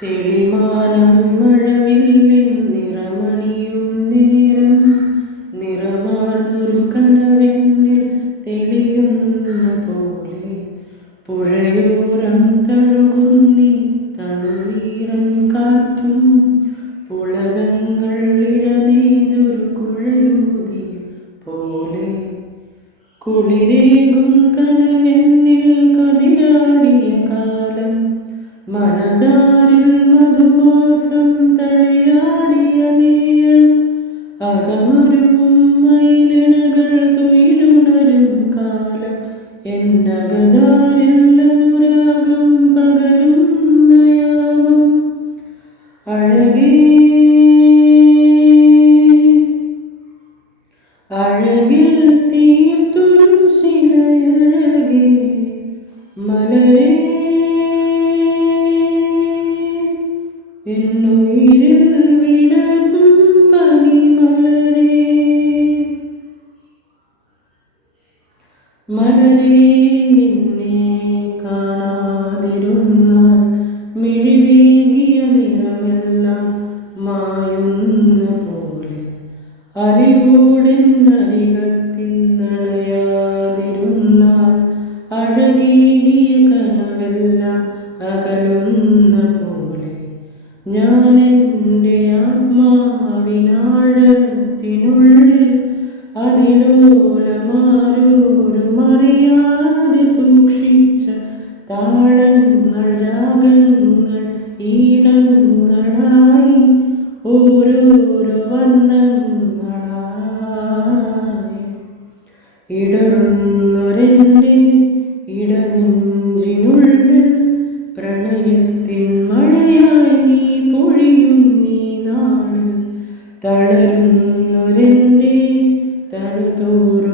തെളിമാനം മഴവില്ലിൻ നിറമണിയും നേരം നിറമാർന്നൊരു കനവെന്നിൽ തെളിയുന്ന പോലെ പുഴയോരം തഴുകുന്നി തണുനീരൻ കാറ്റും പുളകങ്ങൾ ഇഴനെയ്തൊരു കുഴലൂതിയ പോലെ കുളിരേകും കനവെന്നിൽ കതിരാടിയ കാലം മനതാരിൽ മധുമാസം തളിരാടിയ നേരം അകമരുവും മയിലിണകൾ തൊയിലുണരും കാലം എന്നകതാരിൽ അനുരാഗം പകരുന്ന യാമം അഴകേ അഴകിൽ തീർത്തൊരു ശിലയഴകേ മലരേ എന്നുയിരിൽ വിടരും പനിമലരേ മലരേ നിന്നെ കാണാതിരുന്നാൽ മിഴിവേകിയ നിറമെല്ലാം മായുന്ന പോലെ അറിവോടെന്നരികത്തിന്നണയാതിരുന്നാൽ അഴകേകിയ കനവെല്ലാം അകലുന്ന പോലെ ഞാൻ എൻ്റെ ആത്മാവിനാഴത്തിനുള്ളിൽ അതിലോലമാരോരും അറിയാതെ സൂക്ഷിച്ച താളങ്ങൾ രാഗങ്ങൾ ഈണങ്ങളായി ഓരോരോ വർണ്ണങ്ങളായി ഇടറുന്നൊരെൻ്റെ ഇടനെഞ്ചിനുള്ളിൽ പ്രണയത്തിൻ മഴയായി നീ പൊഴിയും നീ നാളിൽ തളരുന്നൊരെൻ്റെ തനുതോറും